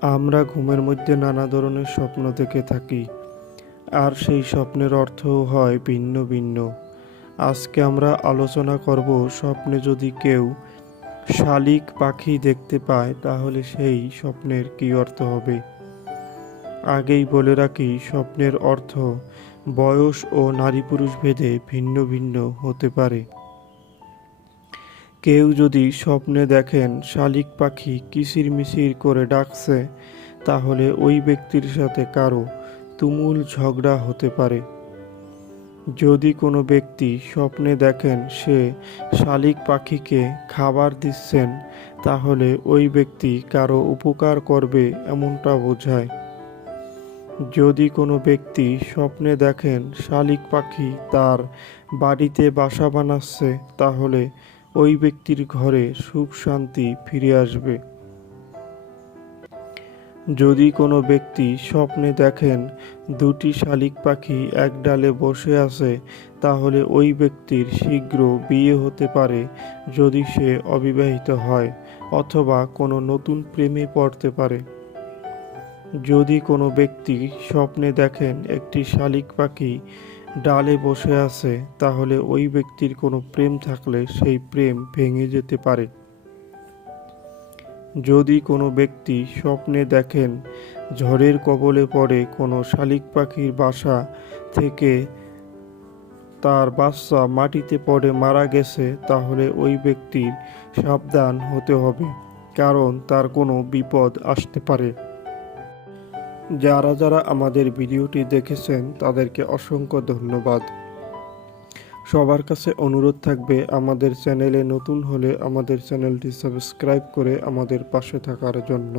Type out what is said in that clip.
আমরা ঘুমের মধ্যে নানা ধরনের স্বপ্ন দেখে থাকি, আর সেই স্বপ্নের অর্থও হয় ভিন্ন ভিন্ন। আজকে আমরা আলোচনা করব, স্বপ্নে যদি কেউ শালিক পাখি দেখতে পায় তাহলে সেই স্বপ্নের কী অর্থ হবে। আগেই বলে রাখি, স্বপ্নের অর্থ বয়স ও নারী পুরুষ ভেদে ভিন্ন ভিন্ন হতে পারে। কেউ যদি স্বপ্নে দেখেন শালিক পাখি কিচিরমিচির করে ডাকছে, তাহলে ওই ব্যক্তির সাথে কারো তুমুল ঝগড়া হতে পারে। যদি কোনো ব্যক্তি স্বপ্নে দেখেন সে শালিক পাখিকে খাবার দিচ্ছেন, তাহলে ওই ব্যক্তি কারো উপকার করবে এমনটা বোঝায়। যদি কোনো ব্যক্তি স্বপ্নে দেখেন শালিক পাখি তার বাড়িতে বাসা বানাচ্ছে, তাহলে ওই ব্যক্তির ঘরে সুখ শান্তি ফিরে আসবে। যদি কোনো ব্যক্তি স্বপ্নে দেখেন দুটি শালিক পাখি এক ডালে বসে আছে, তাহলে ওই ব্যক্তির শীঘ্র বিয়ে হতে পারে যদি সে অবিবাহিত হয়, অথবা কোনো নতুন প্রেমে পড়তে পারে। যদি কোনো ব্যক্তি স্বপ্নে দেখেন একটি শালিক পাখি ডালে বসে আছে, তাহলে ওই ব্যক্তির কোনো প্রেম থাকলে সেই প্রেম ভেঙে যেতে পারে। যদি কোনো ব্যক্তি স্বপ্নে দেখেন ঝড়ের কবলে পড়ে কোনো শালিক পাখির বাসা থেকে তার বাচ্চা মাটিতে পড়ে মারা গেছে, তাহলে ওই ব্যক্তির সাবধান হতে হবে, কারণ তার কোনো বিপদ আসতে পারে। যারা যারা আমাদের ভিডিওটি দেখেছেন তাদেরকে অসংখ্য ধন্যবাদ। সবার কাছে অনুরোধ থাকবে, আমাদের চ্যানেলে নতুন হলে আমাদের চ্যানেলটি সাবস্ক্রাইব করে আমাদের পাশে থাকার জন্য।